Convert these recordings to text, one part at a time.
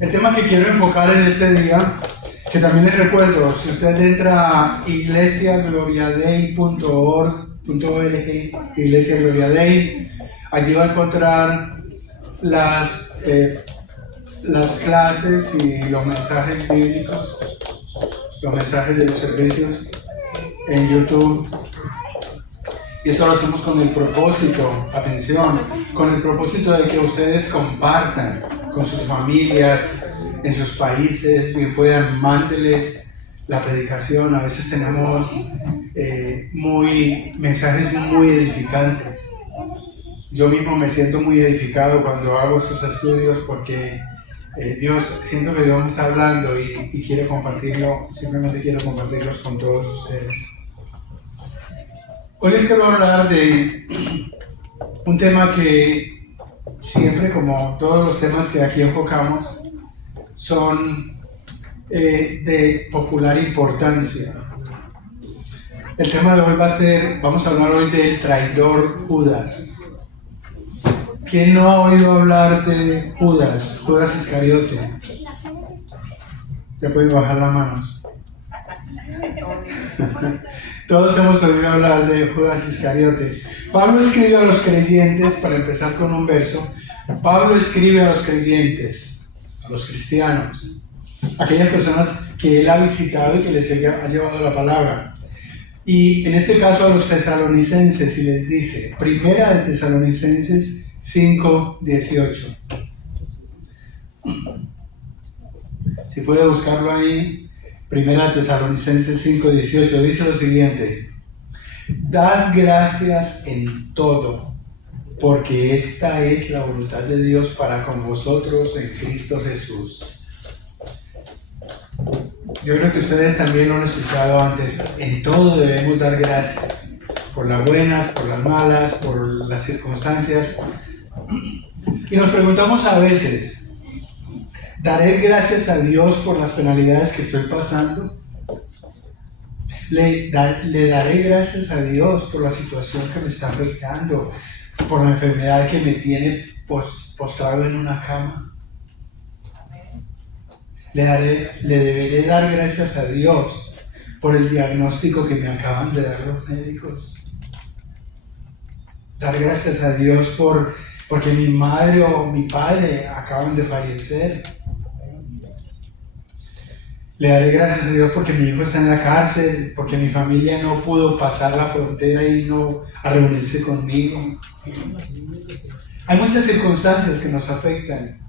El tema que quiero enfocar en este día, que también les recuerdo, si usted entra a iglesiagloriadei.org, Iglesia Gloria Dei, allí va a encontrar las clases y los mensajes bíblicos, los mensajes de los servicios en YouTube. Y esto lo hacemos con el propósito, atención, con el propósito de que ustedes compartan con sus familias, en sus países, bien puedan, mándeles la predicación. A veces tenemos mensajes muy edificantes. Yo mismo me siento muy edificado cuando hago estos estudios porque siento que Dios me está hablando y quiero compartirlo, simplemente quiero compartirlos con todos ustedes. Hoy les quiero hablar de un tema que siempre, como todos los temas que aquí enfocamos, son de popular importancia. El tema de hoy vamos a hablar hoy del traidor Judas. ¿Quién no ha oído hablar de Judas Iscariote? Ya pueden bajar las manos. Todos hemos oído hablar de Judas Iscariote. Pablo escribe a los creyentes, para empezar con un verso, Pablo escribe a los creyentes, a los cristianos, aquellas personas que él ha visitado y que les ha llevado la palabra. Y en este caso a los tesalonicenses, y les dice, Primera de Tesalonicenses 5:18. Si puede buscarlo ahí, Primera Tesalonicenses 5:18, dice lo siguiente: dad gracias en todo, porque esta es la voluntad de Dios para con vosotros en Cristo Jesús. Yo creo que ustedes también lo han escuchado antes. En todo debemos dar gracias, por las buenas, por las malas, por las circunstancias. Y nos preguntamos a veces, ¿daré gracias a Dios por las penalidades que estoy pasando? ¿Le daré gracias a Dios por la situación que me está afectando, por la enfermedad que me tiene postrado en una cama? ¿Le deberé dar gracias a Dios por el diagnóstico que me acaban de dar los médicos? ¿Dar gracias a Dios porque mi madre o mi padre acaban de fallecer? Le daré gracias a Dios porque mi hijo está en la cárcel, porque mi familia no pudo pasar la frontera y no a reunirse conmigo. Hay muchas circunstancias que nos afectan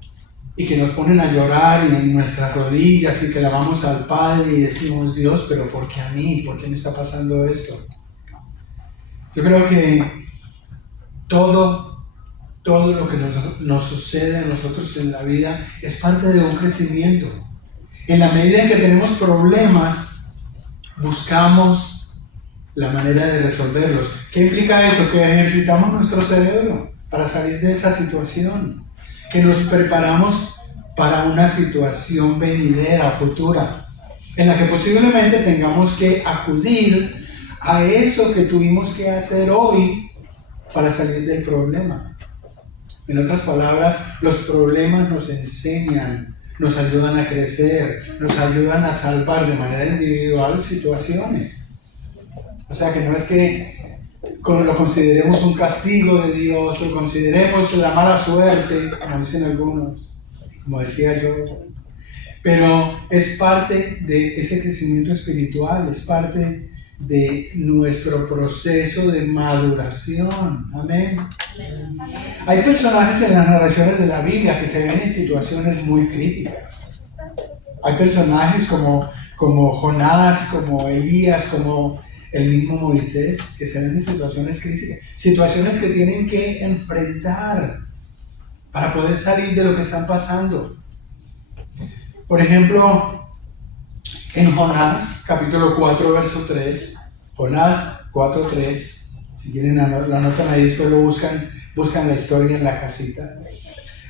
y que nos ponen a llorar y en nuestras rodillas y que clamamos al Padre y decimos, Dios, pero ¿por qué a mí? ¿Por qué me está pasando esto? Yo creo que todo lo que nos sucede a nosotros en la vida es parte de un crecimiento. En la medida en que tenemos problemas, buscamos la manera de resolverlos. ¿Qué implica eso? Que ejercitamos nuestro cerebro para salir de esa situación, que nos preparamos para una situación venidera, futura, en la que posiblemente tengamos que acudir a eso que tuvimos que hacer hoy para salir del problema. En otras palabras, los problemas nos enseñan, nos ayudan a crecer, nos ayudan a salvar de manera individual situaciones. O sea que no es que lo consideremos un castigo de Dios, lo consideremos la mala suerte, como dicen algunos, como decía yo. Pero es parte de ese crecimiento espiritual, es parte de nuestro proceso de maduración. Amén. Hay personajes en las narraciones de la Biblia que se ven en situaciones muy críticas. Hay personajes como Jonás, como Elías, como el mismo Moisés, que se ven en situaciones críticas, situaciones que tienen que enfrentar para poder salir de lo que están pasando. Por ejemplo, en Jonás, capítulo 4, verso 3, Jonás 4:3, si quieren lo anotan ahí, después lo buscan la historia en la casita.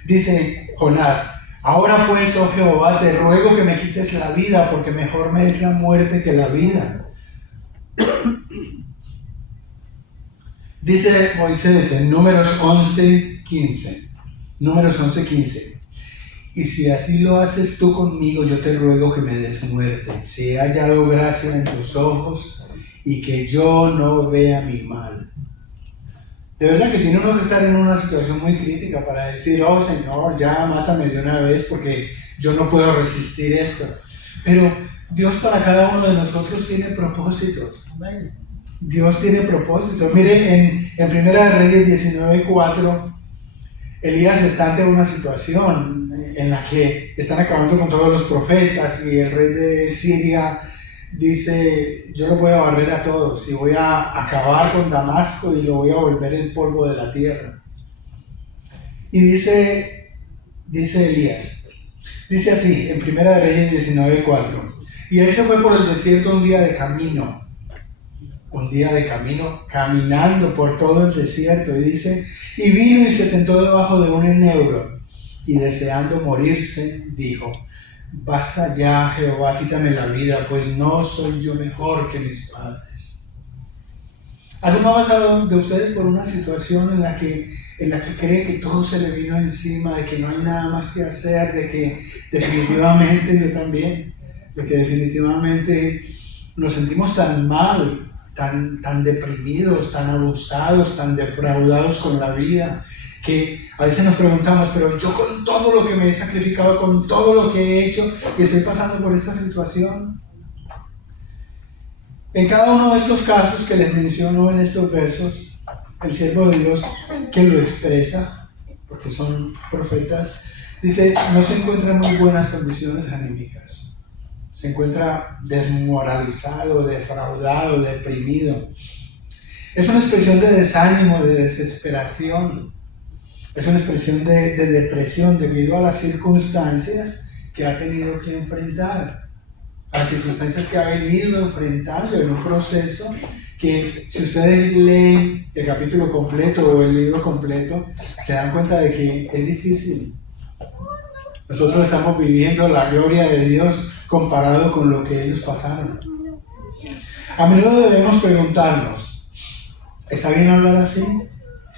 Dice Jonás: ahora pues, oh Jehová, te ruego que me quites la vida, porque mejor me es la muerte que la vida. Dice Moisés en Números 11:15, y si así lo haces tú conmigo, yo te ruego que me des muerte, si he hallado gracia en tus ojos y que yo no vea mi mal. De verdad que tiene uno que estar en una situación muy crítica para decir, oh Señor, ya mátame de una vez porque yo no puedo resistir esto. Pero Dios para cada uno de nosotros tiene propósitos. Dios tiene propósitos. Mire, en Primera de Reyes 19:4, Elías está ante una situación en la que están acabando con todos los profetas y el rey de Siria dice, yo lo voy a barrer a todos y voy a acabar con Damasco y lo voy a volver el polvo de la tierra. Y dice Elías, dice así en Primera de Reyes 19:4, y él se fue por el desierto un día de camino, caminando por todo el desierto, y dice, y vino y se sentó debajo de un enebro, y deseando morirse, dijo, basta ya, Jehová, quítame la vida, pues no soy yo mejor que mis padres. ¿Alguno ha pasado de ustedes por una situación en la que cree que todo se le vino encima, de que no hay nada más que hacer, de que definitivamente, yo también, de que definitivamente nos sentimos tan mal, tan deprimidos, tan abusados, tan defraudados con la vida, que a veces nos preguntamos, pero yo con todo lo que me he sacrificado, con todo lo que he hecho, y estoy pasando por esta situación? En cada uno de estos casos que les menciono en estos versos, el siervo de Dios que lo expresa, porque son profetas, dice, no se encuentra en muy buenas condiciones anímicas. Se encuentra desmoralizado, defraudado, deprimido. Es una expresión de desánimo, de desesperación. Es una expresión de depresión debido a las circunstancias que ha tenido que enfrentar. A las circunstancias que ha venido enfrentando en un proceso que, si ustedes leen el capítulo completo o el libro completo, se dan cuenta de que es difícil. Nosotros estamos viviendo la gloria de Dios comparado con lo que ellos pasaron. A menudo debemos preguntarnos, ¿está bien hablar así?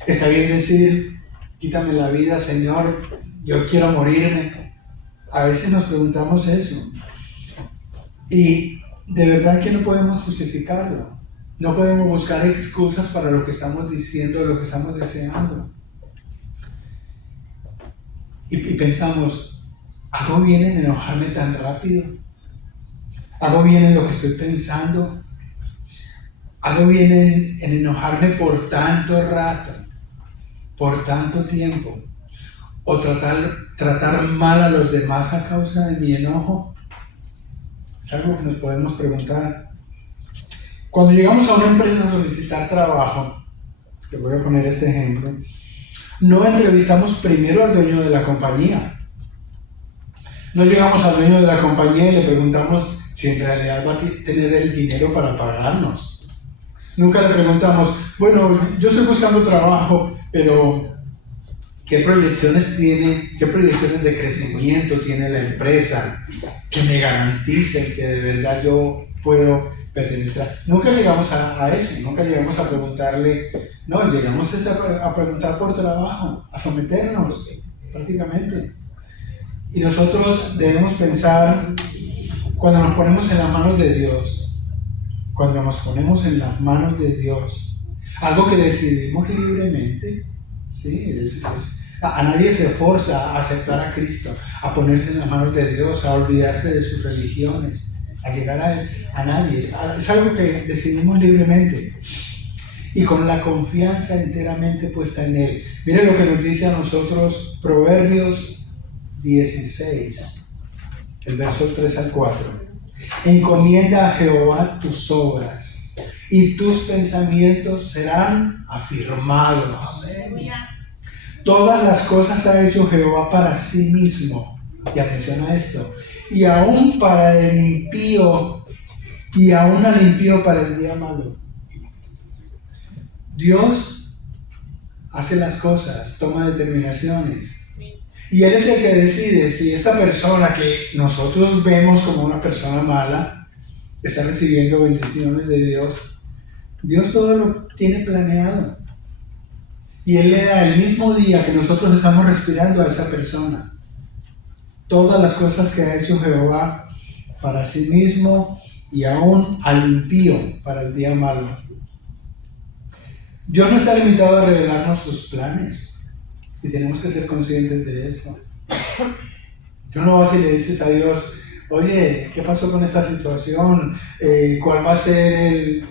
¿Está bien decir, quítame la vida, Señor, yo quiero morirme? A veces nos preguntamos eso. Y de verdad que no podemos justificarlo. No podemos buscar excusas para lo que estamos diciendo, lo que estamos deseando. Y pensamos, ¿hago bien en enojarme tan rápido? ¿Hago bien en lo que estoy pensando? ¿Hago bien en enojarme por tanto rato, por tanto tiempo? ¿O tratar mal a los demás a causa de mi enojo? Es algo que nos podemos preguntar. Cuando llegamos a una empresa a solicitar trabajo, les voy a poner este ejemplo, no entrevistamos primero al dueño de la compañía. No llegamos al dueño de la compañía y le preguntamos si en realidad va a tener el dinero para pagarnos. Nunca le preguntamos, bueno, yo estoy buscando trabajo, pero ¿qué proyecciones tiene, qué proyecciones de crecimiento tiene la empresa que me garanticen que de verdad yo puedo pertenecer? Nunca llegamos a eso, nunca llegamos a preguntarle, no, llegamos a preguntar por trabajo, a someternos prácticamente. Y nosotros debemos pensar, cuando nos ponemos en las manos de Dios, cuando nos ponemos en las manos de Dios, algo que decidimos libremente, ¿sí? A nadie se forza a aceptar a Cristo, a ponerse en las manos de Dios, a olvidarse de sus religiones, a llegar a nadie. Es algo que decidimos libremente y con la confianza enteramente puesta en Él. Miren lo que nos dice a nosotros Proverbios 16, el verso 3 al 4. Encomienda a Jehová tus obras y tus pensamientos serán afirmados. Amén. Todas las cosas ha hecho Jehová para sí mismo. Y atención a esto. Y aún para el impío, y aún al impío para el día malo. Dios hace las cosas, toma determinaciones. Y Él es el que decide si esta persona que nosotros vemos como una persona mala está recibiendo bendiciones de Dios. Dios todo lo tiene planeado. Y Él le da el mismo día que nosotros estamos respirando a esa persona. todas las cosas que ha hecho Jehová para sí mismo y aún al impío para el día malo. Dios no está limitado a revelarnos sus planes y tenemos que ser conscientes de eso. Tú no vas y le dices a Dios, oye, ¿qué pasó con esta situación? ¿Cuál va a ser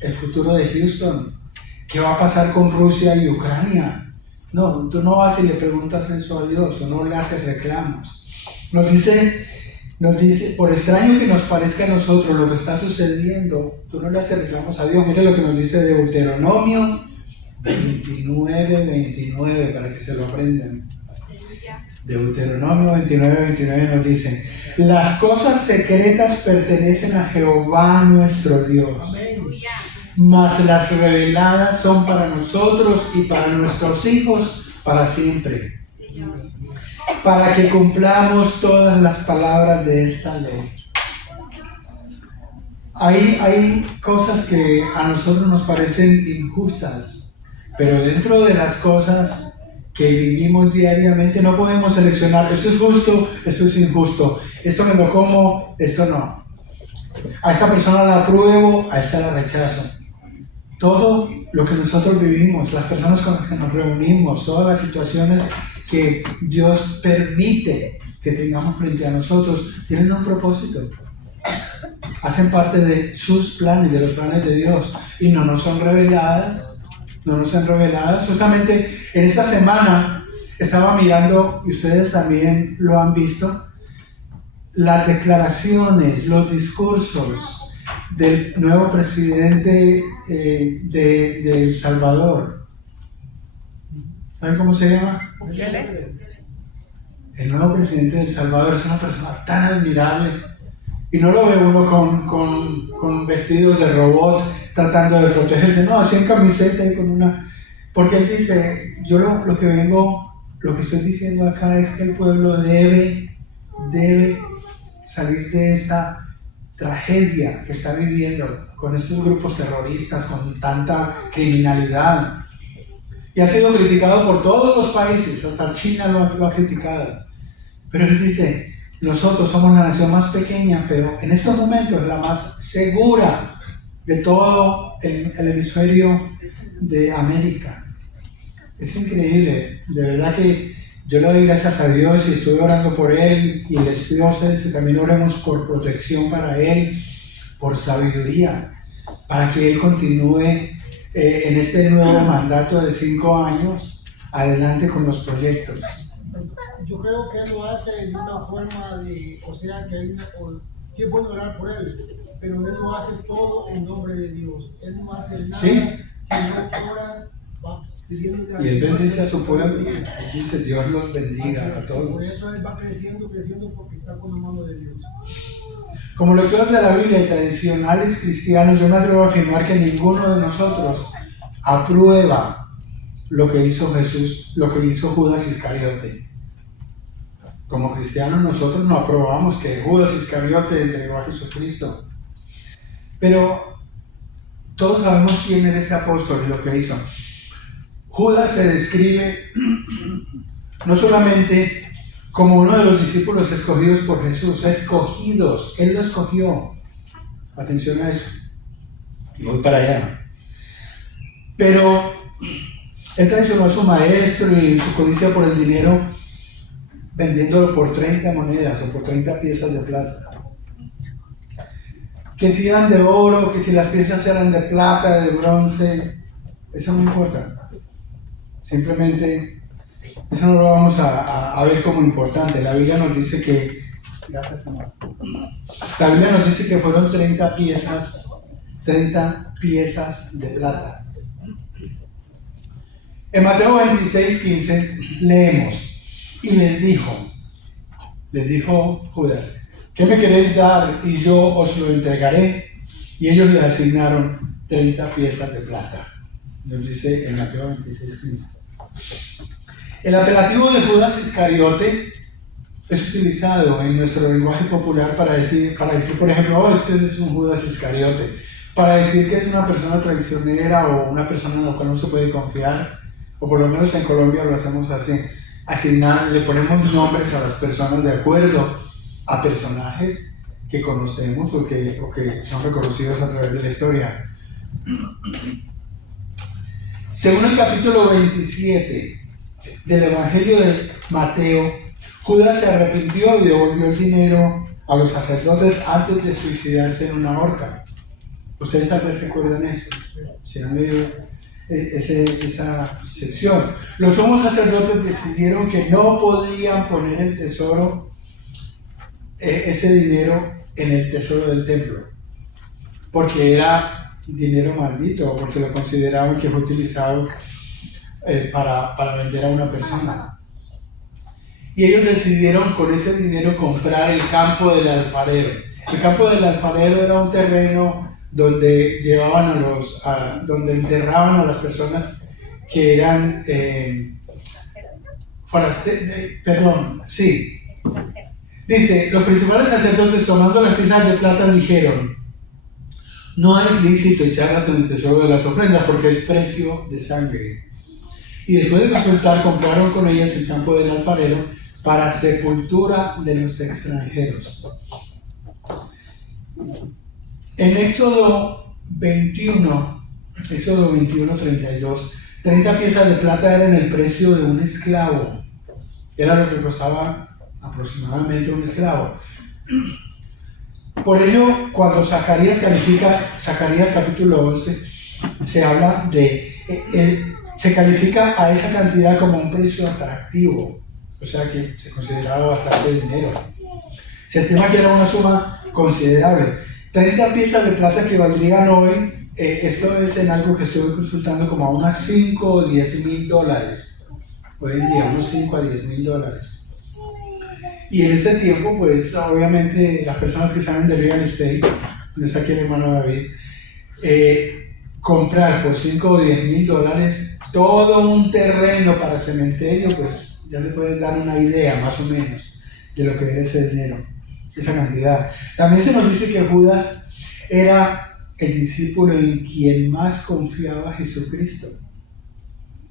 el futuro de Houston? ¿Qué va a pasar con Rusia y Ucrania? No, tú no vas y le preguntas eso a Dios, o no le haces reclamos. Nos dice, por extraño que nos parezca a nosotros lo que está sucediendo, tú no le haces reclamos a Dios. Mire lo que nos dice Deuteronomio 29, para que se lo aprendan. Deuteronomio 29 nos dice: las cosas secretas pertenecen a Jehová nuestro Dios, mas las reveladas son para nosotros y para nuestros hijos para siempre, para que cumplamos todas las palabras de esta ley. Hay cosas que a nosotros nos parecen injustas, pero dentro de las cosas que vivimos diariamente no podemos seleccionar, esto es justo, esto es injusto, esto me lo como, esto no. A esta persona la apruebo, a esta la rechazo. Todo lo que nosotros vivimos, las personas con las que nos reunimos, todas las situaciones que Dios permite que tengamos frente a nosotros, tienen un propósito. Hacen parte de sus planes, de los planes de Dios, y no nos son reveladas. Justamente en esta semana estaba mirando, y ustedes también lo han visto, las declaraciones, los discursos del nuevo presidente de El Salvador. ¿Saben cómo se llama? El nuevo presidente de El Salvador es una persona tan admirable. Y no lo ve uno con vestidos de robot tratando de protegerse, no, así en camiseta y con una... Porque él dice, yo lo que estoy diciendo acá es que el pueblo debe salir de esta tragedia que está viviendo con estos grupos terroristas, con tanta criminalidad. Y ha sido criticado por todos los países, hasta China lo ha criticado. Pero él dice, nosotros somos la nación más pequeña, pero en estos momentos la más segura de todo el hemisferio de América. Es increíble, de verdad que yo le doy gracias a Dios y estoy orando por él, y les pido a ustedes que también oremos por protección para él, por sabiduría, para que él continúe en este nuevo mandato de 5 años adelante con los proyectos. Yo creo que él lo hace de una forma o sea, que él, sí es bueno orar por él, pero él lo hace todo en nombre de Dios. Él no hace nada, ¿sí? Si no ora, va pidiendo a y él bendice a su pueblo, dice Dios los bendiga a todos. Por eso él va creciendo porque está con la mano de Dios. Como lectores de la Biblia y tradicionales cristianos, yo me atrevo a afirmar que ninguno de nosotros aprueba lo que hizo Jesús, lo que hizo Judas Iscariote. Como cristianos nosotros no aprobamos que Judas Iscariote entregó a Jesucristo. Pero todos sabemos quién era ese apóstol y lo que hizo. Judas se describe no solamente como uno de los discípulos escogidos por Jesús, escogidos, él lo escogió. Atención a eso. Y voy para allá. Pero él traicionó a su maestro y su codicia por el dinero, vendiéndolo por 30 monedas o por 30 piezas de plata. Que si eran de oro, que si las piezas eran de plata, de bronce, eso no importa. Simplemente, eso no lo vamos a ver como importante. La Biblia nos dice que, fueron 30 piezas de plata. En Mateo 26:15 leemos, y les dijo Judas, ¿qué me queréis dar y yo os lo entregaré? Y ellos le asignaron 30 piezas de plata. Nos dice en Mateo 26:15. El apelativo de Judas Iscariote es utilizado en nuestro lenguaje popular para decir por ejemplo, es que ese es un Judas Iscariote, para decir que es una persona traicionera o una persona en la cual no se puede confiar, o por lo menos en Colombia lo hacemos así. le ponemos nombres a las personas de acuerdo a personajes que conocemos o que son reconocidos a través de la historia. Según el capítulo 27 del Evangelio de Mateo, Judas se arrepintió y devolvió el dinero a los sacerdotes antes de suicidarse en una horca. ¿Ustedes tal vez recuerdan eso? ¿Se han leído esa sección? Los sumos sacerdotes decidieron que no podían poner el tesoro, ese dinero, en el tesoro del templo, porque era dinero maldito, porque lo consideraban que fue utilizado para vender a una persona. Y ellos decidieron con ese dinero comprar el campo del alfarero. El campo del alfarero era un terreno donde donde enterraban a las personas que eran Dice, los principales sacerdotes, tomando las piezas de plata, dijeron: no es lícito echarlas en el tesoro de las ofrendas porque es precio de sangre. Y después de consultar, compraron con ellas el campo del alfarero para sepultura de los extranjeros. En Éxodo 21, 32, 30 piezas de plata eran el precio de un esclavo. Era lo que costaba aproximadamente un esclavo. Por ello, cuando Zacarías capítulo 11, se habla se califica a esa cantidad como un precio atractivo, o sea que se consideraba bastante dinero. Se estima que era una suma considerable. 30 piezas de plata que valdrían hoy, esto es en algo que estoy consultando, como a unas 5 o 10 mil dólares. Hoy en día, unos 5 a 10 mil dólares. Y en ese tiempo, pues obviamente las personas que saben de real estate, no está aquí el hermano David, comprar por 5 o 10 mil dólares todo un terreno para cementerio, pues ya se puede dar una idea más o menos de lo que era ese dinero, esa cantidad. También se nos dice que Judas era el discípulo en quien más confiaba Jesucristo.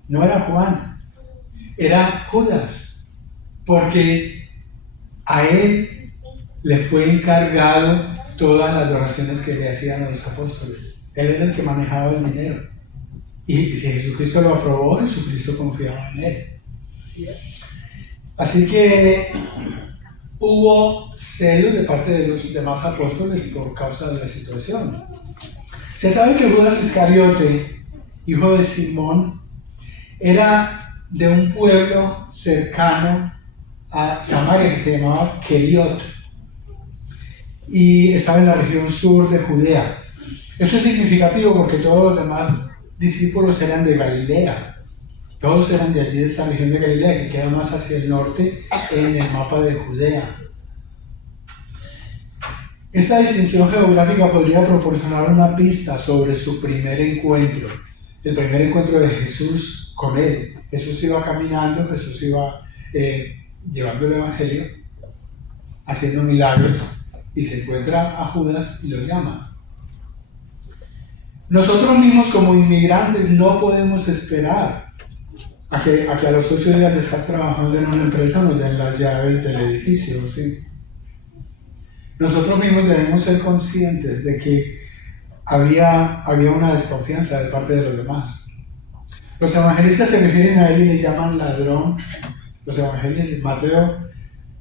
No era Juan, era Judas, porque a él le fue encargado todas las donaciones que le hacían a los apóstoles. Él era el que manejaba el dinero. Y si Jesucristo lo aprobó, Jesucristo confiaba en él. Así que hubo celos de parte de los demás apóstoles por causa de la situación. Se sabe que Judas Iscariote, hijo de Simón, era de un pueblo cercano a Samaria que se llamaba Keriot y estaba en la región sur de Judea. Eso es significativo porque todos los demás discípulos eran de Galilea, todos eran de allí, de esta región de Galilea que queda más hacia el norte en el mapa de Judea. Esta distinción geográfica podría proporcionar una pista sobre su primer encuentro, el primer encuentro de Jesús con él. Jesús iba caminando, Jesús iba llevando el Evangelio, haciendo milagros, y se encuentra a Judas y lo llama. Nosotros mismos como inmigrantes no podemos esperar a que a los 8 días de estar trabajando en una empresa nos den las llaves del edificio, ¿sí? Nosotros mismos debemos ser conscientes de que había una desconfianza de parte de los demás. Los evangelistas se refieren a él y le llaman ladrón. Los evangelios,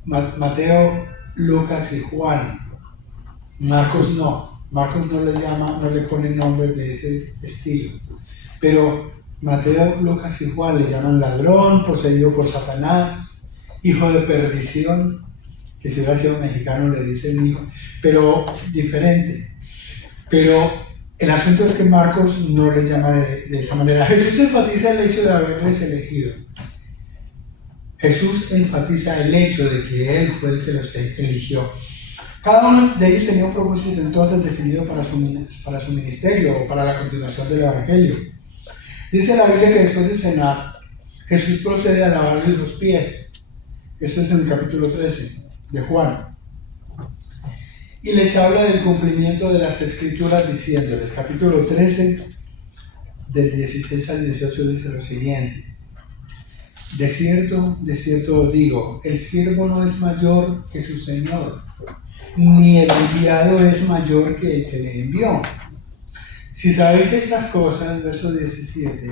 Mateo, Lucas y Juan. Marcos no le pone nombres de ese estilo. Pero Mateo, Lucas y Juan le llaman ladrón, poseído por Satanás, hijo de perdición, que si hubiera sido mexicano le dicen hijo, pero diferente. Pero el asunto es que Marcos no le llama de esa manera. Jesús enfatiza el hecho de haberles elegido. Jesús enfatiza el hecho de que Él fue el que los eligió. Cada uno de ellos tenía un propósito entonces definido para su ministerio o para la continuación del Evangelio. Dice la Biblia que después de cenar, Jesús procede a lavarle los pies. Eso es en el capítulo 13 de Juan. Y les habla del cumplimiento de las Escrituras diciéndoles, capítulo 13, del 16 al 18 dice lo siguiente: de cierto os digo, el siervo no es mayor que su señor, ni el enviado es mayor que el que le envió. Si sabéis estas cosas, verso 17,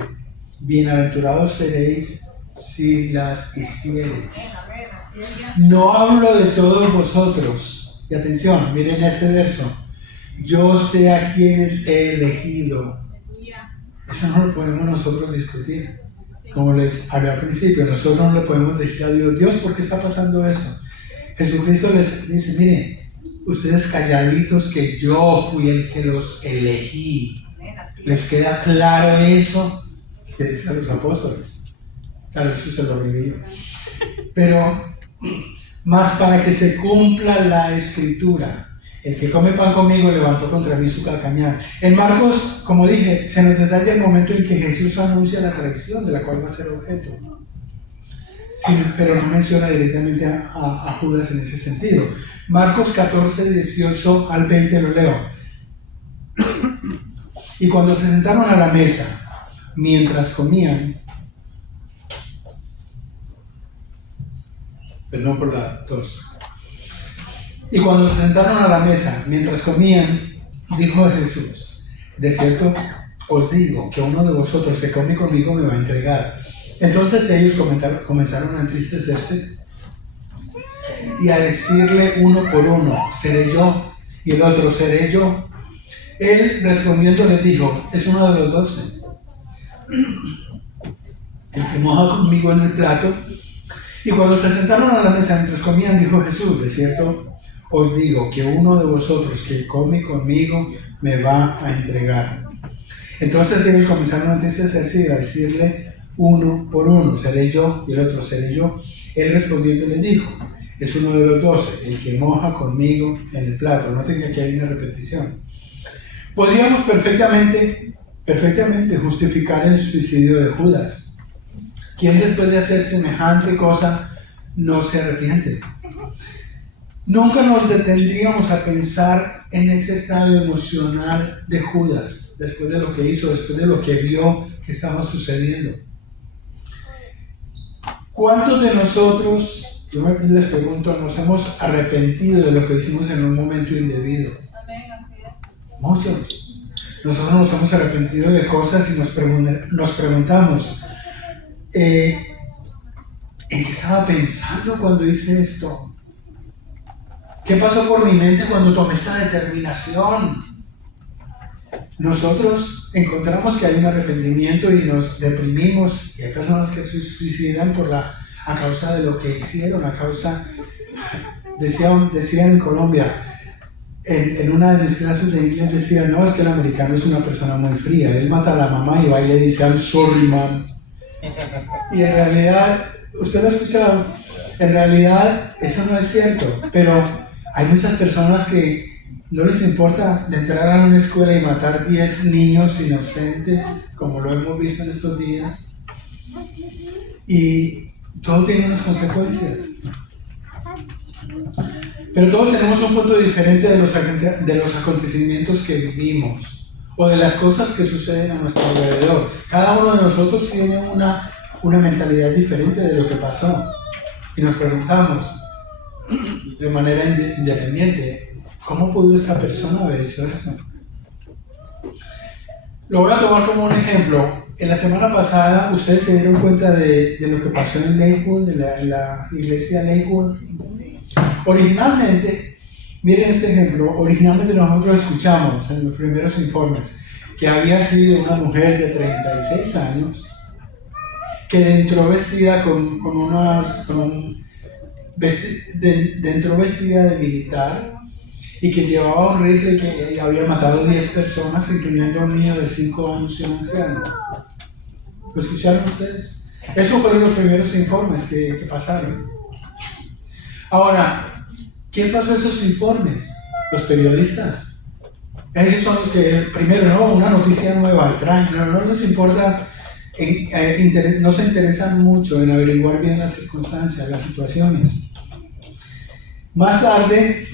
bienaventurados seréis si las hiciereis. No hablo de todos vosotros. Y atención, miren este verso. Yo sé a quienes he elegido. Eso no lo podemos nosotros discutir. Como les hablé al principio, nosotros no le podemos decir a Dios, Dios, ¿por qué está pasando eso? Jesucristo les dice, miren, ustedes calladitos que yo fui el que los elegí. ¿Les queda claro eso? Que dice a los apóstoles. Claro, eso se lo revivió. Pero, más para que se cumpla la escritura. El que come pan conmigo levantó contra mí su calcañar. En Marcos, como dije, se nos detalla el momento en que Jesús anuncia la traición de la cual va a ser objeto. Sí, pero no menciona directamente a Judas en ese sentido. Marcos 14, 18 al 20 lo leo. Y cuando se sentaron a la mesa, mientras comían, perdón por la tos. Y cuando se sentaron a la mesa, mientras comían, dijo Jesús, de cierto os digo que uno de vosotros se come conmigo me va a entregar. Entonces ellos comenzaron a entristecerse y a decirle uno por uno, seré yo, y el otro, seré yo. Él respondiendo les dijo, es uno de los 12, el que moja conmigo en el plato. Y cuando se sentaron a la mesa mientras comían, dijo Jesús, de cierto os digo que uno de vosotros que come conmigo me va a entregar. Entonces ellos comenzaron a entristecerse y a decirle uno por uno, seré yo, y el otro, seré yo. Él respondiendo les dijo, es uno de los 12, el que moja conmigo en el plato. Noten que aquí hay una repetición. Podríamos perfectamente justificar el suicidio de Judas. ¿Quién después de hacer semejante cosa no se arrepiente? Nunca nos detendríamos a pensar en ese estado emocional de Judas, después de lo que hizo, después de lo que vio que estaba sucediendo. ¿Cuántos de nosotros, yo les pregunto, nos hemos arrepentido de lo que hicimos en un momento indebido? Muchos. Nosotros nos hemos arrepentido de cosas y nos preguntamos, ¿en qué estaba pensando cuando hice esto? ¿Qué pasó por mi mente cuando tomé esta determinación? Nosotros encontramos que hay un arrepentimiento y nos deprimimos, y hay personas que se suicidan a causa de lo que hicieron, decían en Colombia, en una de mis clases de inglés decían, no, es que el americano es una persona muy fría, él mata a la mamá y va y le dice, I'm sorry, mom. Y en realidad, usted lo ha escuchado, en realidad eso no es cierto, pero hay muchas personas que no les importa de entrar a una escuela y matar 10 niños inocentes, como lo hemos visto en estos días, y todo tiene unas consecuencias. Pero todos tenemos un punto diferente de los acontecimientos que vivimos o de las cosas que suceden a nuestro alrededor. Cada uno de nosotros tiene una mentalidad diferente de lo que pasó y nos preguntamos de manera independiente, ¿cómo pudo esa persona haber hecho eso? Lo voy a tomar como un ejemplo. En la semana pasada ustedes se dieron cuenta de lo que pasó en Lakewood, en la iglesia Lakewood. Originalmente, miren este ejemplo, originalmente nosotros escuchamos en los primeros informes que había sido una mujer de 36 años que entró vestida vestida de militar y que llevaba un rifle que había matado 10 personas, incluyendo a un niño de 5 años y un anciano. ¿Lo escucharon ustedes? Esos fueron los primeros informes que pasaron. Ahora, ¿quién pasó esos informes? Los periodistas. Esos son los que, primero, no, una noticia nueva, traen, no les importa, no se interesan mucho en averiguar bien las circunstancias, las situaciones. Más tarde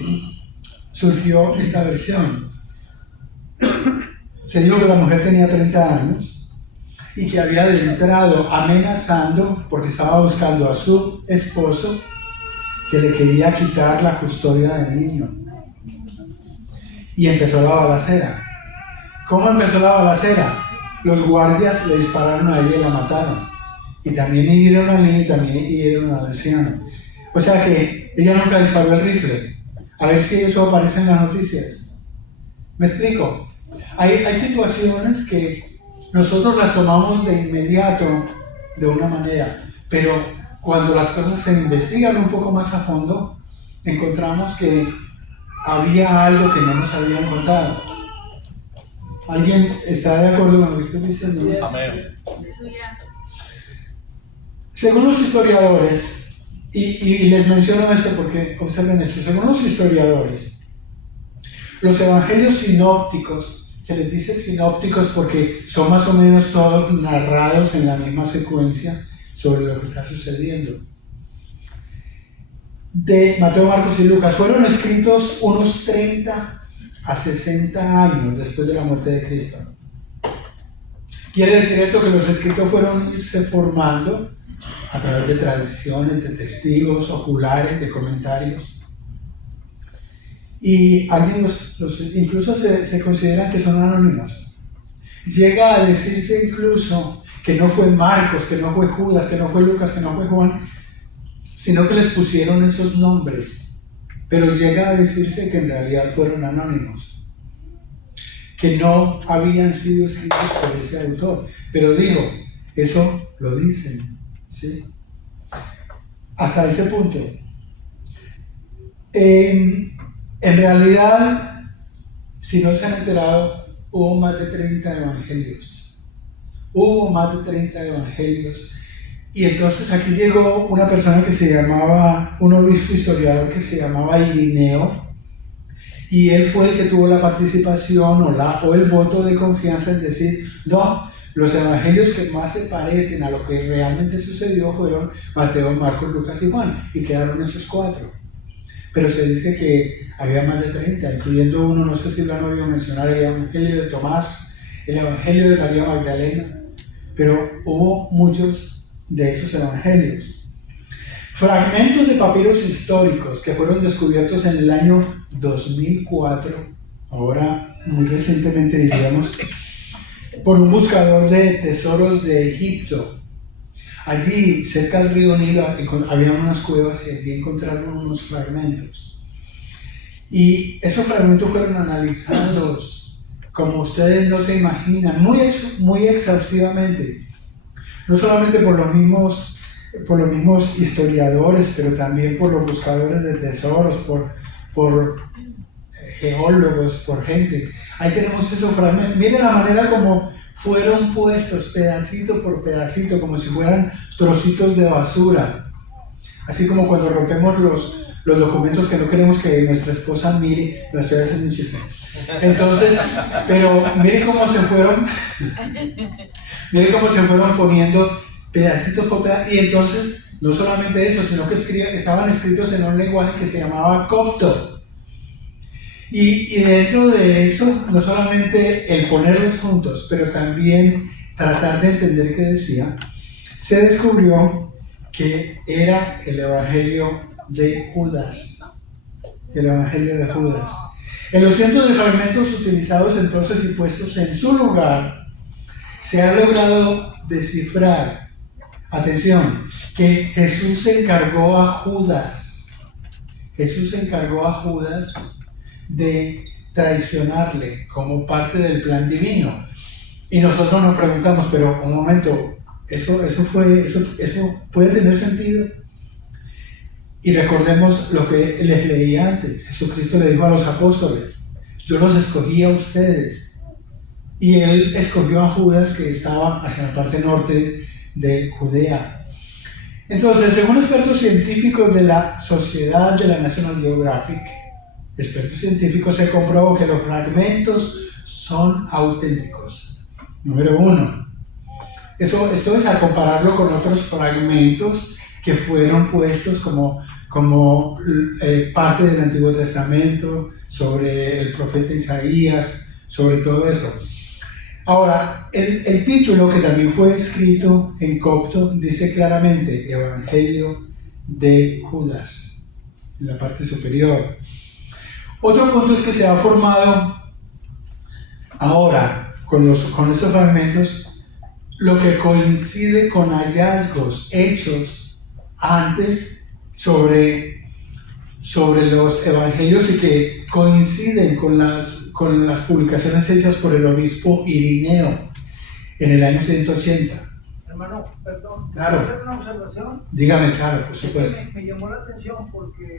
surgió esta versión. Se dijo que la mujer tenía 30 años, y que había entrado amenazando porque estaba buscando a su esposo que le quería quitar la custodia del niño. Y empezó la balacera. ¿Cómo empezó la balacera? Los guardias le dispararon a ella y la mataron. Y también hirieron al niño y también hirieron a la anciana. O sea que ella nunca disparó el rifle. A ver si eso aparece en las noticias. ¿Me explico? Hay situaciones que nosotros las tomamos de inmediato de una manera, pero cuando las cosas se investigan un poco más a fondo, encontramos que había algo que no nos habían contado. ¿Alguien está de acuerdo con lo que estoy diciendo? Amén. Según los historiadores, y les menciono esto porque observen esto, según los historiadores, los evangelios sinópticos, se les dice sinópticos porque son más o menos todos narrados en la misma secuencia sobre lo que está sucediendo. De Mateo, Marcos y Lucas fueron escritos unos 30 a 60 años después de la muerte de Cristo. Quiere decir esto que los escritos fueron irse formando a través de tradiciones, de testigos oculares, de comentarios. Y alguien incluso se consideran que son anónimos. Llega a decirse incluso que no fue Marcos, que no fue Judas, que no fue Lucas, que no fue Juan, sino que les pusieron esos nombres. Pero llega a decirse que en realidad fueron anónimos, que no habían sido escritos por ese autor. Pero digo, eso lo dicen, ¿sí? Hasta ese punto. En realidad, si no se han enterado, hubo más de 30 evangelios. Hubo más de 30 evangelios. Y entonces aquí llegó una persona que se llamaba, un obispo historiador que se llamaba Irineo, y él fue el que tuvo la participación o el voto de confianza en decir, no, los evangelios que más se parecen a lo que realmente sucedió fueron Mateo, Marcos, Lucas y Juan, y quedaron esos 4. Pero se dice que había más de 30, incluyendo uno, no sé si lo han oído mencionar, el evangelio de Tomás, el evangelio de María Magdalena, pero hubo muchos de esos evangelios. Fragmentos de papiros históricos que fueron descubiertos en el año 2004, ahora muy recientemente diríamos, por un buscador de tesoros de Egipto. Allí, cerca del río Nilo, había unas cuevas y allí encontraron unos fragmentos. Y esos fragmentos fueron analizados, como ustedes no se imaginan, muy exhaustivamente. No solamente por los mismos historiadores, pero también por los buscadores de tesoros, por geólogos, por gente. Ahí tenemos esos fragmentos. Miren la manera como fueron puestos pedacito por pedacito, como si fueran trocitos de basura. Así como cuando rompemos los documentos que no queremos que nuestra esposa mire. No estoy haciendo un chiste. Entonces, pero miren cómo se fueron poniendo pedacitos por pedacitos. Y entonces, no solamente eso, sino que estaban escritos en un lenguaje que se llamaba copto. Y dentro de eso, no solamente el ponerlos juntos, pero también tratar de entender qué decía, se descubrió que era el Evangelio de Judas. El Evangelio de Judas. En los cientos de fragmentos utilizados entonces y puestos en su lugar, se ha logrado descifrar, atención, que Jesús se encargó a Judas. Jesús se encargó a Judas de traicionarle como parte del plan divino. Y nosotros nos preguntamos, pero un momento, ¿eso puede tener sentido? Y recordemos lo que les leí antes. Jesucristo le dijo a los apóstoles, yo los escogí a ustedes. Y él escogió a Judas, que estaba hacia la parte norte de Judea. Entonces, según expertos científicos de la Sociedad de la National Geographic, expertos científicos, se comprobó que los fragmentos son auténticos. Número 1. Esto es a compararlo con otros fragmentos que fueron puestos como parte del Antiguo Testamento, sobre el profeta Isaías, sobre todo eso. Ahora, el título que también fue escrito en copto dice claramente Evangelio de Judas, en la parte superior. Otro punto es que se ha formado ahora con estos fragmentos lo que coincide con hallazgos hechos antes sobre los evangelios y que coinciden con las publicaciones hechas por el obispo Irineo en el año 180. Hermano, perdón, Claro. ¿puedo hacer una observación? Dígame, claro, por supuesto. Me llamó la atención porque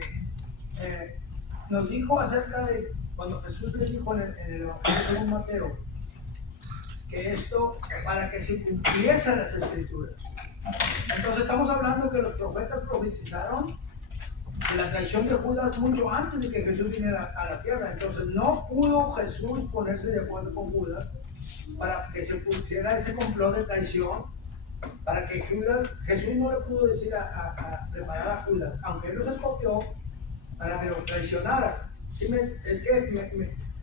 nos dijo acerca de cuando Jesús le dijo en el Evangelio según Mateo que esto para que se cumpliesen las escrituras. Entonces estamos hablando que los profetas profetizaron de la traición de Judas mucho antes de que Jesús viniera a la tierra. Entonces no pudo Jesús ponerse de acuerdo con Judas para que se pusiera ese complot de traición, para que Jesús no le pudo decir a preparar a Judas, aunque él los escogió para que lo traicionara. ¿Sí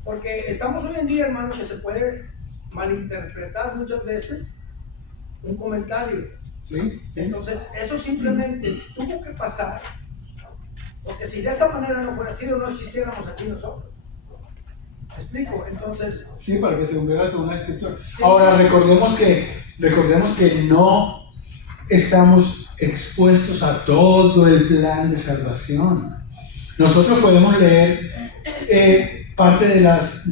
porque estamos hoy en día, hermano, que se puede malinterpretar muchas veces un comentario. ¿Sí? Entonces eso simplemente tuvo que pasar, porque si de esa manera no fuera así, no existiéramos aquí nosotros. ¿Me explico? Entonces... Sí, para que se cumpliera según la escritura. Sí. Ahora, recordemos que no estamos expuestos a todo el plan de salvación. Nosotros podemos leer parte de las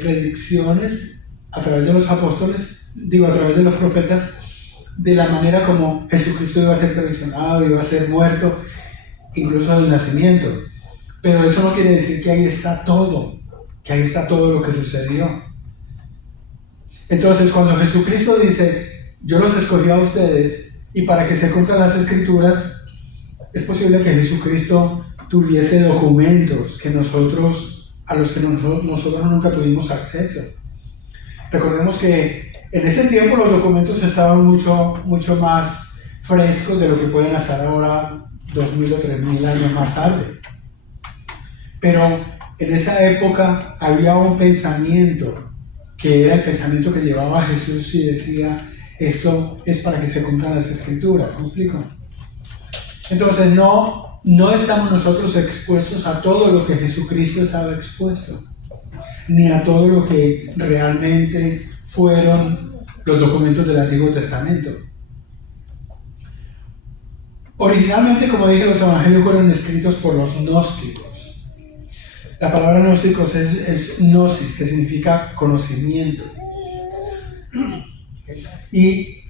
predicciones a través de los apóstoles, a través de los profetas, de la manera como Jesucristo iba a ser traicionado, iba a ser muerto, incluso del nacimiento. Pero eso no quiere decir que ahí está todo lo que sucedió. Entonces, cuando Jesucristo dice, yo los escogí a ustedes, y para que se cumplan las escrituras, es posible que Jesucristo tuviese documentos a los que nosotros nunca tuvimos acceso. Recordemos que en ese tiempo los documentos estaban mucho más frescos de lo que pueden estar ahora 2000 o 3000 años más tarde. Pero en esa época había un pensamiento que era el pensamiento que llevaba a Jesús y decía, esto es para que se cumplan las escrituras. ¿Me explico? Entonces no estamos nosotros expuestos a todo lo que Jesucristo estaba expuesto, ni a todo lo que realmente fueron los documentos del Antiguo Testamento. Originalmente, como dije, los evangelios fueron escritos por los gnósticos. La palabra gnósticos es gnosis, que significa conocimiento. Y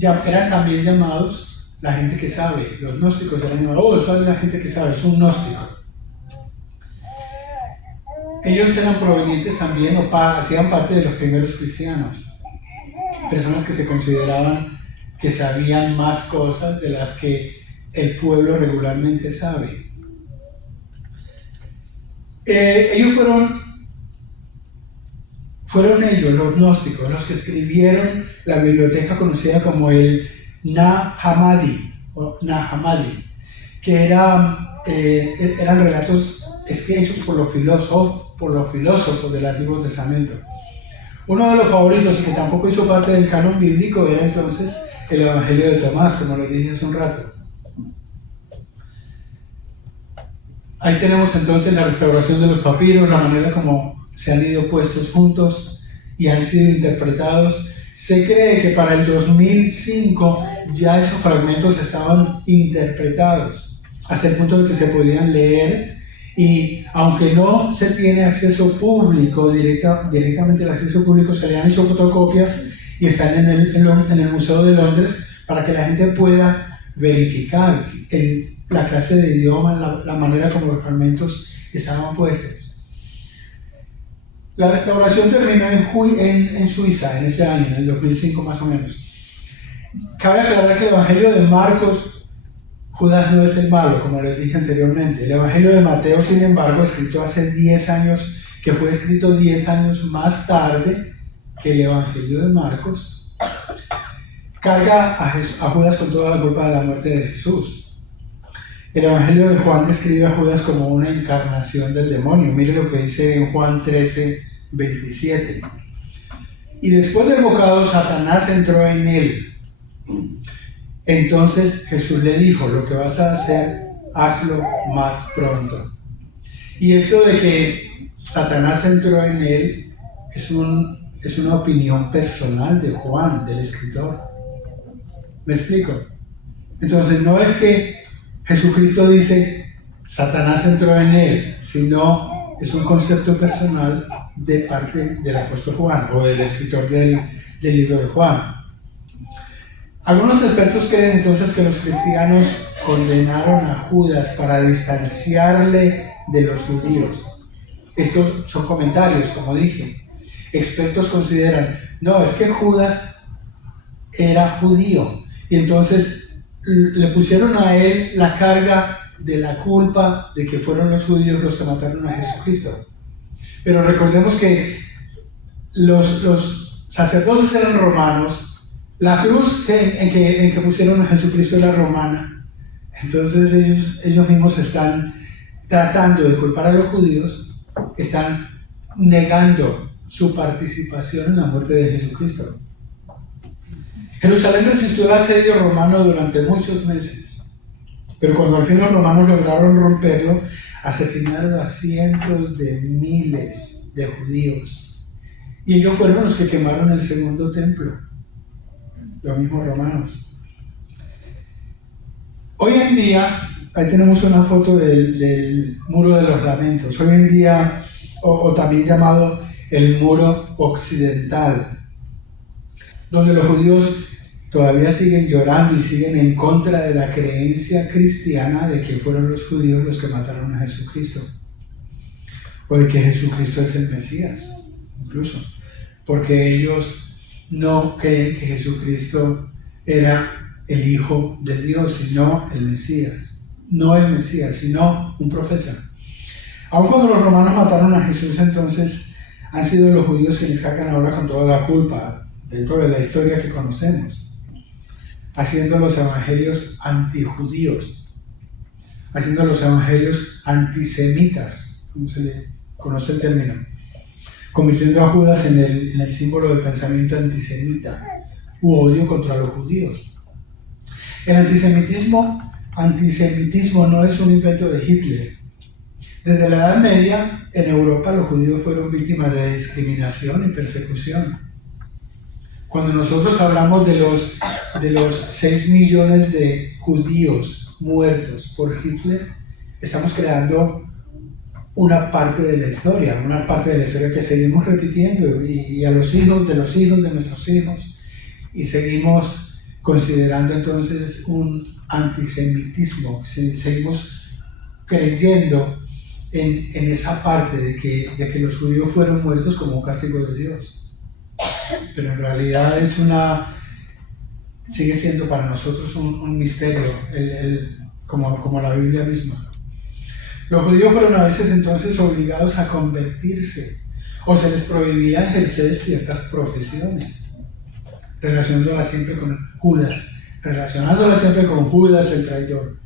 eran también llamados la gente que sabe. Los gnósticos eran llamados, eso es la gente que sabe, es un gnóstico. Ellos eran provenientes también, hacían parte de los primeros cristianos. Personas que se consideraban que sabían más cosas de las que el pueblo regularmente sabe. Ellos fueron ellos, los gnósticos, los que escribieron la biblioteca conocida como el Nag Hammadi, que eran relatos escritos por los filósofos del Antiguo Testamento. Uno de los favoritos, y que tampoco hizo parte del canon bíblico, era entonces el Evangelio de Tomás, como lo dije hace un rato. Ahí tenemos entonces la restauración de los papiros, la manera como se han ido puestos juntos y han sido interpretados. Se cree que para el 2005 ya esos fragmentos estaban interpretados, hasta el punto de que se podían leer, y aunque no se tiene acceso público, directamente el acceso público, se le han hecho fotocopias y están en el Museo de Londres para que la gente pueda verificar la clase de idioma, la manera como los fragmentos estaban puestos. La restauración terminó en Suiza en ese año, en el 2005 más o menos. Cabe aclarar que el Evangelio de Marcos, Judas no es el malo, como les dije anteriormente. El Evangelio de Mateo, sin embargo, escrito hace 10 años, que fue escrito 10 años más tarde que el Evangelio de Marcos, carga a Judas con toda la culpa de la muerte de Jesús. El Evangelio de Juan describe a Judas como una encarnación del demonio. Mire lo que dice en Juan 13:27. Y después del bocado, Satanás entró en él. Entonces Jesús le dijo, lo que vas a hacer, hazlo más pronto. Y esto de que Satanás entró en él es una opinión personal de Juan, del escritor. ¿Me explico? Entonces no es que Jesucristo dice, Satanás entró en él, sino es un concepto personal de parte del apóstol Juan o del escritor del libro de Juan. Algunos expertos creen entonces que los cristianos condenaron a Judas para distanciarle de los judíos. Estos son comentarios, como dije. Expertos consideran, no, es que Judas era judío y entonces le pusieron a él la carga de la culpa de que fueron los judíos los que mataron a Jesucristo. Pero recordemos que los sacerdotes eran romanos, la cruz en que pusieron a Jesucristo era romana. Entonces ellos mismos están tratando de culpar a los judíos, están negando su participación en la muerte de Jesucristo. Jerusalén resistió el asedio romano durante muchos meses, pero cuando al fin los romanos lograron romperlo, asesinaron a cientos de miles de judíos. Y ellos fueron los que quemaron el segundo templo, los mismos romanos. Hoy en día, ahí tenemos una foto del Muro de los Lamentos. Hoy en día, o también llamado el Muro Occidental, donde los judíos todavía siguen llorando y siguen en contra de la creencia cristiana de que fueron los judíos los que mataron a Jesucristo, o de que Jesucristo es el Mesías, incluso, porque ellos no creen que Jesucristo era el Hijo de Dios, sino el Mesías. No el Mesías, sino un profeta. Aun cuando los romanos mataron a Jesús, entonces han sido los judíos quienes cargan ahora con toda la culpa dentro de la historia que conocemos, haciendo los evangelios antijudíos, haciendo los evangelios antisemitas, como se le conoce el término, convirtiendo a Judas en el símbolo del pensamiento antisemita u odio contra los judíos. El antisemitismo no es un invento de Hitler. Desde la Edad Media, en Europa, los judíos fueron víctimas de discriminación y persecución. Cuando nosotros hablamos de los 6 millones de judíos muertos por Hitler, estamos creando una parte de la historia que seguimos repitiendo y a los hijos de nuestros hijos, y seguimos considerando entonces un antisemitismo, seguimos creyendo en esa parte de que los judíos fueron muertos como un castigo de Dios. Pero en realidad sigue siendo para nosotros un misterio, como la Biblia misma. Los judíos fueron a veces entonces obligados a convertirse, o se les prohibía ejercer ciertas profesiones, relacionándola siempre con Judas el traidor.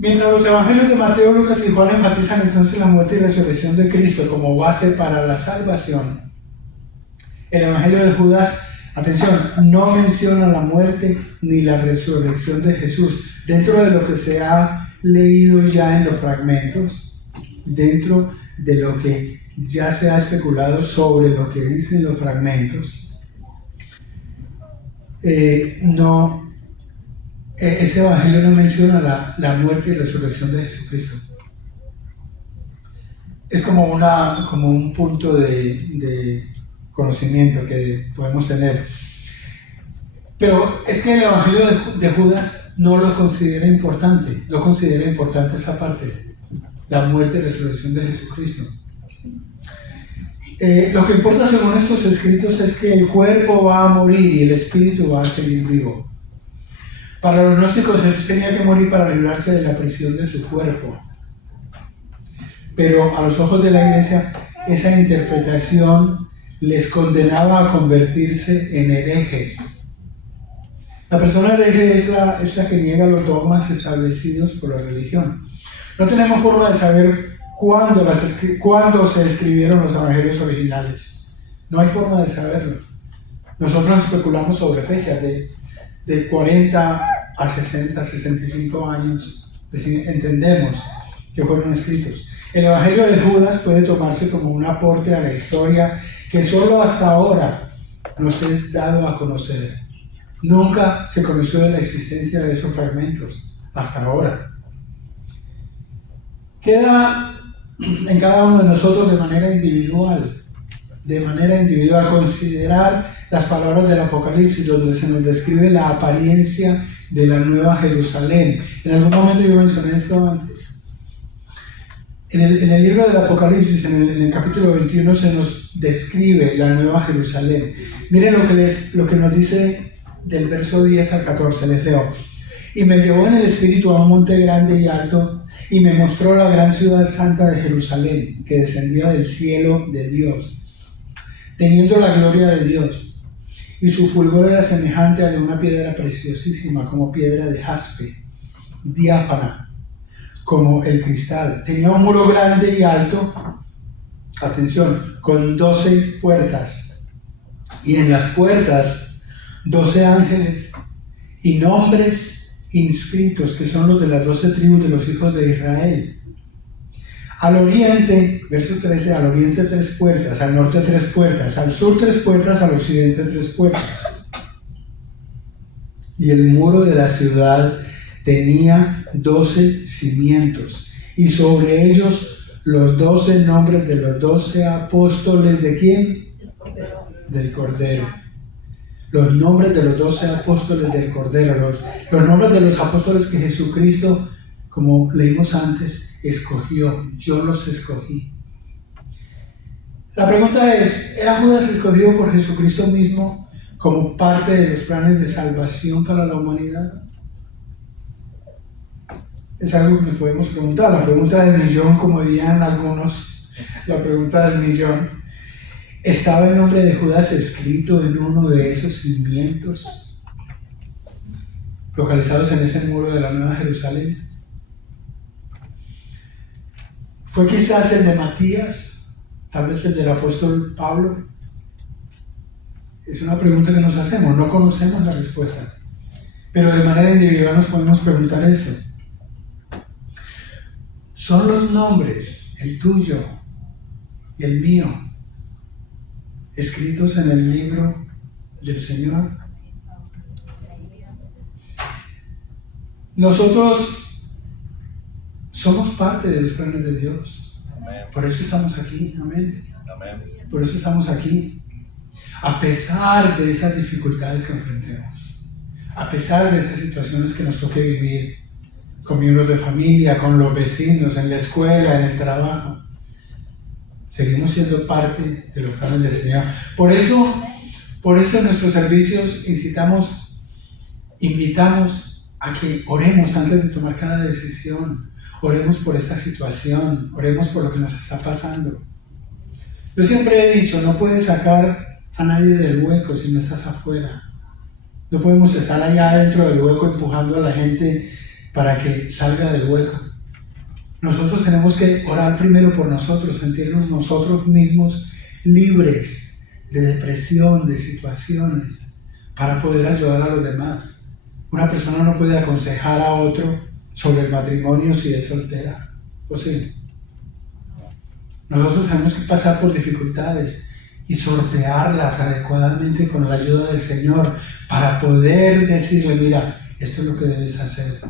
Mientras los evangelios de Mateo, Lucas y Juan enfatizan entonces la muerte y resurrección de Cristo como base para la salvación, el evangelio de Judas, atención, no menciona la muerte ni la resurrección de Jesús dentro de lo que se ha leído ya en los fragmentos, dentro de lo que ya se ha especulado sobre lo que dicen los fragmentos. Ese evangelio no menciona la muerte y resurrección de Jesucristo. Es como un punto de conocimiento que podemos tener. Pero es que el evangelio de Judas no lo considera importante, no considera importante esa parte, la muerte y resurrección de Jesucristo. Lo que importa según estos escritos es que el cuerpo va a morir y el espíritu va a seguir vivo. Para los gnósticos, Jesús tenía que morir para librarse de la prisión de su cuerpo. Pero a los ojos de la iglesia, esa interpretación les condenaba a convertirse en herejes. La persona hereje es la que niega los dogmas establecidos por la religión. No tenemos forma de saber cuándo se escribieron los evangelios originales. No hay forma de saberlo. Nosotros especulamos sobre fechas de 40 a 60, 65 años. Entendemos que fueron escritos. El Evangelio de Judas puede tomarse como un aporte a la historia que solo hasta ahora nos es dado a conocer. Nunca se conoció de la existencia de esos fragmentos hasta ahora. Queda en cada uno de nosotros de manera individual, considerar las palabras del Apocalipsis, donde se nos describe la apariencia de la Nueva Jerusalén. En algún momento yo mencioné esto antes. En el libro del Apocalipsis, en el capítulo 21, se nos describe la Nueva Jerusalén. Miren lo que nos dice del verso 10 al 14, les leo. Y me llevó en el Espíritu a un monte grande y alto, y me mostró la gran ciudad santa de Jerusalén, que descendía del cielo de Dios, teniendo la gloria de Dios. Y su fulgor era semejante a de una piedra preciosísima, como piedra de jaspe, diáfana, como el cristal. Tenía un muro grande y alto, atención, con 12 puertas, y en las puertas 12 ángeles y nombres inscritos, que son los de las 12 tribus de los hijos de Israel. Al oriente, verso 13, al oriente 3 puertas, al norte 3 puertas, al sur 3 puertas, al occidente 3 puertas. Y el muro de la ciudad tenía 12 cimientos, y sobre ellos los 12 nombres de los 12 apóstoles. ¿De quién? Del Cordero. Los nombres de los 12 apóstoles del Cordero, los nombres de los apóstoles que Jesucristo, como leímos antes, escogió. Yo los escogí. La pregunta es, ¿era Judas escogido por Jesucristo mismo como parte de los planes de salvación para la humanidad? Es algo que nos podemos preguntar. La pregunta del millón, como dirían algunos, la pregunta del millón. ¿Estaba el nombre de Judas escrito en uno de esos cimientos localizados en ese muro de la Nueva Jerusalén? ¿Fue quizás el de Matías? ¿Tal vez el del apóstol Pablo? Es una pregunta que nos hacemos, no conocemos la respuesta, pero de manera individual nos podemos preguntar eso. ¿Son los nombres, el tuyo y el mío, escritos en el libro del Señor? Nosotros somos parte de los planes de Dios. Por eso estamos aquí, amén. Por eso estamos aquí. A pesar de esas dificultades que enfrentemos, a pesar de esas situaciones que nos toque vivir con miembros de familia, con los vecinos, en la escuela, en el trabajo, seguimos siendo parte de los planes del Señor. Por eso en nuestros servicios invitamos a que oremos antes de tomar cada decisión. Oremos por esta situación, oremos por lo que nos está pasando. Yo siempre he dicho, no puedes sacar a nadie del hueco si no estás afuera. No podemos estar allá adentro del hueco empujando a la gente para que salga del hueco. Nosotros tenemos que orar primero por nosotros, sentirnos nosotros mismos libres de depresión, de situaciones, para poder ayudar a los demás. Una persona no puede aconsejar a otro sobre el matrimonio si es soltera. ¿O sí? Nosotros tenemos que pasar por dificultades y sortearlas adecuadamente con la ayuda del Señor para poder decirle, mira, esto es lo que debes hacer.